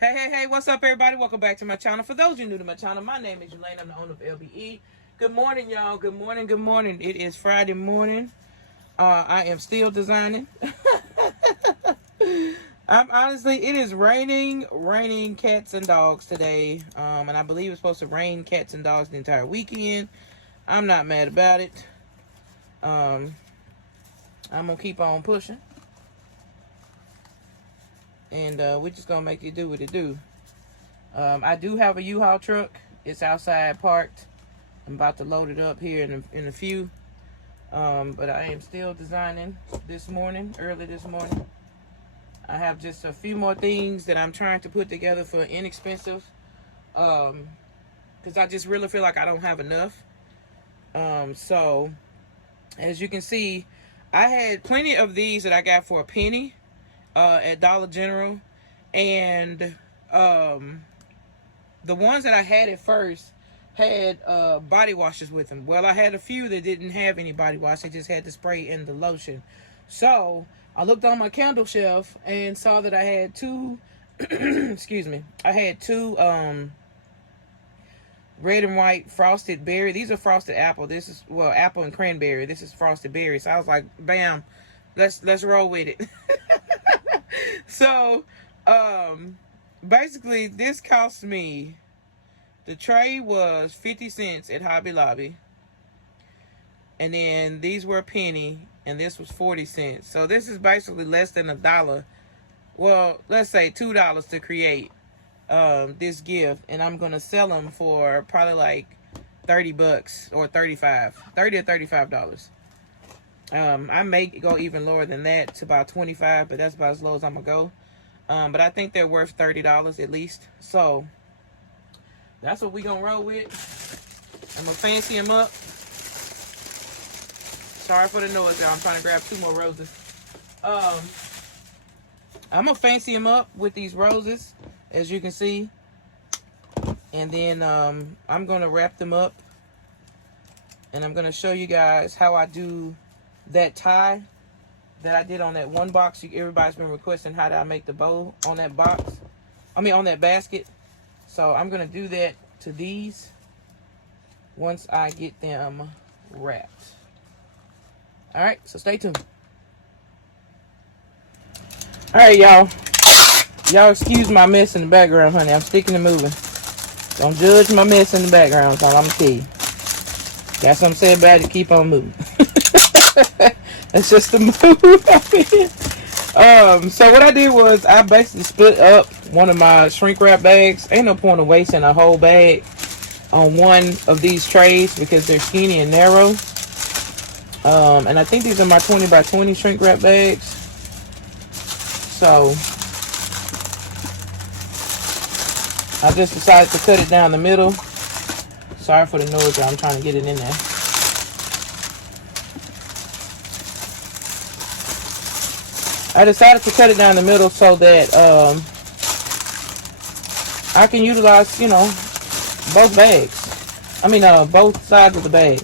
Hey, what's up, everybody? Welcome back to my channel. For those of you new to my channel, my name is Elaine. I'm the owner of LBE. Good morning, y'all. Good morning. It is Friday morning. I am still designing. It is raining cats and dogs today. And I believe it's supposed to rain cats and dogs the entire weekend. I'm not mad about it. I'm going to keep on pushing. And we're just going to make it do what it do. I do have a U-Haul truck. It's outside parked. I'm about to load it up here in a few. But I am still designing early this morning. I have just a few more things that I'm trying to put together for inexpensive. Because I just really feel like I don't have enough. So, as you can see, I had plenty of these that I got for a penny at Dollar General. And the ones that I had at first had body washes with them. Well, I had a few that didn't have any body wash. They just had the spray and the lotion. So I looked on my candle shelf and saw that I had two excuse me, I had two red and white frosted berry. These are frosted apple. This is, well, apple and cranberry. This is frosted berry. So I was like, bam, let's roll with it. So basically this cost me, the tray was 50 cents at Hobby Lobby. And then these were a penny. And this was 40 cents. So this is basically less than $1. Well, let's say $2 to create this gift. And I'm going to sell them for probably like 30 bucks or 35. 30 or $35. I may go even lower than that to about 25. But that's about as low as I'm going to go. But I think they're worth $30 at least. So that's what we gonna roll with. I'm gonna fancy them up. Sorry for the noise, y'all. I'm trying to grab 2 more roses. I'm gonna fancy them up with these roses, as you can see. And then I'm gonna wrap them up. And I'm gonna show you guys how I do that tie that I did on that one box. Everybody's been requesting how do I make the bow on that box. On that basket. So I'm going to do that to these once I get them wrapped. Alright, so stay tuned. Alright, y'all. Y'all excuse my mess in the background, honey. I'm sticking and moving. Don't judge my mess in the background, so I'm going to tell you. Got something to say about it, keep on moving. That's just the move. So what I did was I basically split up one of my shrink wrap bags. Ain't no point of wasting a whole bag on one of these trays because they're skinny and narrow. And I think these are my 20 by 20 shrink wrap bags. So I just decided to cut it down the middle. Sorry for the noise, I'm trying to get it in there. I decided to cut it down the middle so that I can utilize, both bags. Both sides of the bag.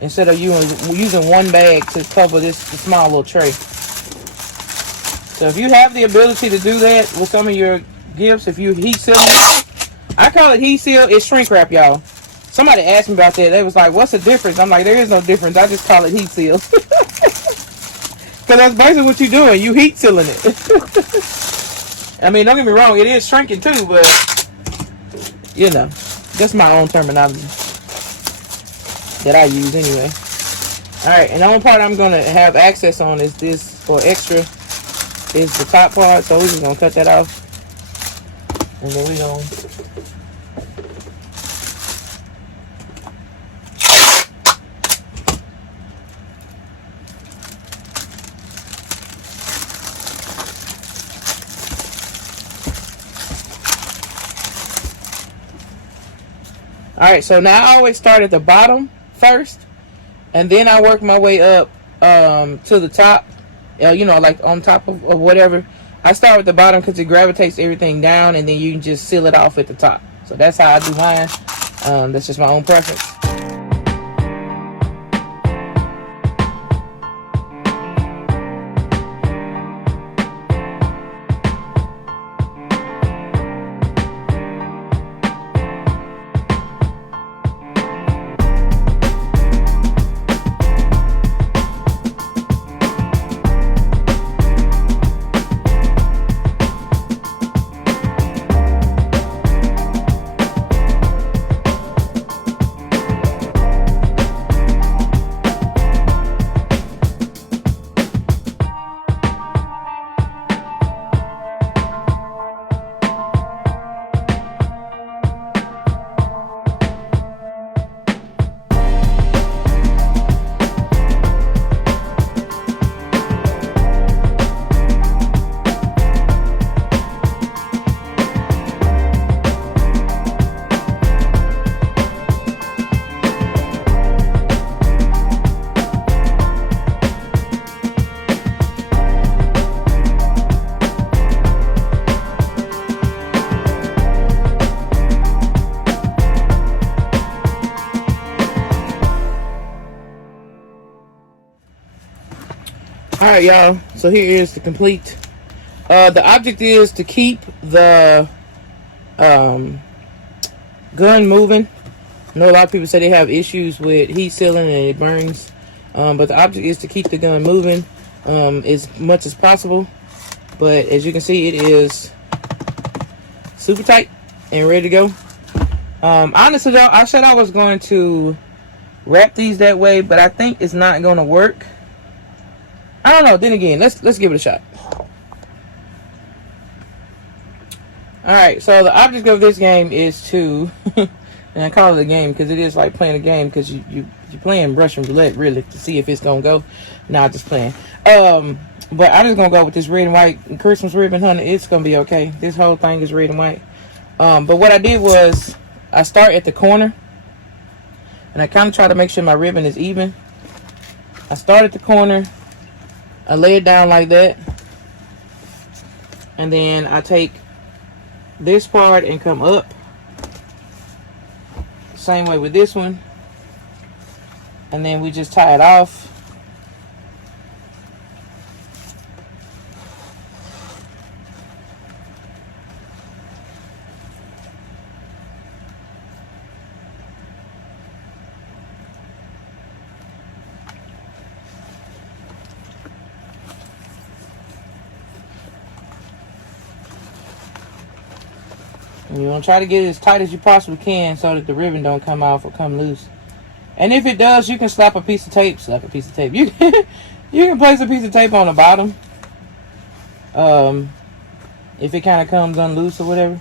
Instead of using one bag to cover the small little tray. So if you have the ability to do that with some of your gifts, if you heat seal them, I call it heat seal, it's shrink wrap, y'all. Somebody asked me about that. They was like, what's the difference? I'm like, there is no difference. I just call it heat seal. Because that's basically what you're doing. You heat sealing it. Don't get me wrong. It is shrinking too, but, that's my own terminology that I use anyway. Alright, and the only part I'm going to have access on is this, for extra, is the top part. So we're just going to cut that off. And then we're going to... Alright, so now I always start at the bottom first, and then I work my way up to the top, like on top of whatever. I start with the bottom because it gravitates everything down, and then you can just seal it off at the top. So that's how I do mine. That's just my own preference. Alright, y'all. So here is the complete. The object is to keep the gun moving. I know a lot of people say they have issues with heat sealing and it burns. But the object is to keep the gun moving as much as possible. But as you can see, it is super tight and ready to go. Honestly though, I said I was going to wrap these that way, but I think it's not going to work. I don't know. Then again, let's give it a shot. Alright, so the object of this game is to, and I call it a game because it is like playing a game, because you're playing Russian roulette really to see if it's going to go. Nah, just playing. But I'm just going to go with this red and white Christmas ribbon, honey. It's going to be okay. This whole thing is red and white. But what I did was I start at the corner, and I kind of try to make sure my ribbon is even. I start at the corner, I lay it down like that, and then I take this part and come up. Same way with this one, and then we just tie it off. And you want to try to get it as tight as you possibly can so that the ribbon don't come off or come loose. And if it does, you can slap a piece of tape. You you can place a piece of tape on the bottom. If it kind of comes unloose or whatever.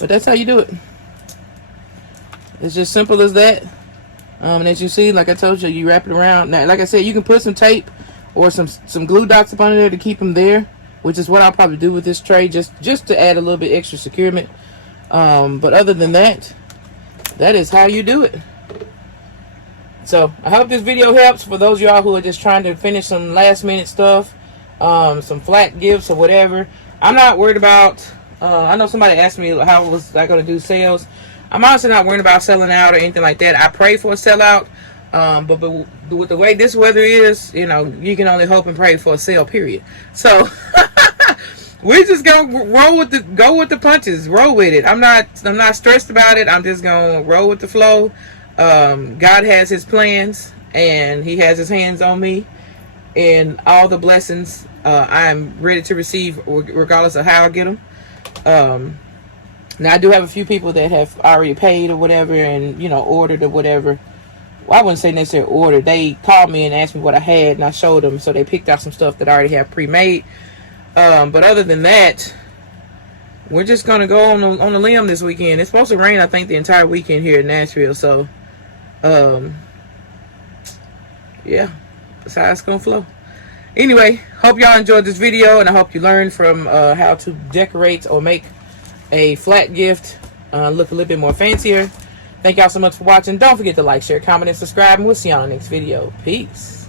But that's how you do it. It's just simple as that. And as you see, like I told you, you wrap it around. Now, like I said, you can put some tape or some glue dots up under there to keep them there, which is what I'll probably do with this tray, just to add a little bit extra securement. But other than that, that is how you do it. So I hope this video helps for those of y'all who are just trying to finish some last minute stuff, some flat gifts or whatever. I'm not worried about. I know somebody asked me how was I going to do sales. I'm honestly not worried about selling out or anything like that. I pray for a sellout, but with the way this weather is, you know, you can only hope and pray for a sale. Period. So we just gonna go with the punches, roll with it. I'm not stressed about it. I'm just gonna roll with the flow. God has His plans, and He has His hands on me, and all the blessings I'm ready to receive, regardless of how I get them. Now I do have a few people that have already paid or whatever, and you know, ordered or whatever. Well, I wouldn't say necessarily ordered. They called me and asked me what I had, and I showed them. So they picked out some stuff that I already have pre-made. But other than that, we're just gonna go on the limb this weekend. It's supposed to rain, I think, the entire weekend here in Nashville. So, yeah, that's how it's gonna flow. Anyway, hope y'all enjoyed this video, and I hope you learned from how to decorate or make a flat gift look a little bit more fancier. Thank y'all so much for watching. Don't forget to like, share, comment, and subscribe, and we'll see you on the next video. Peace.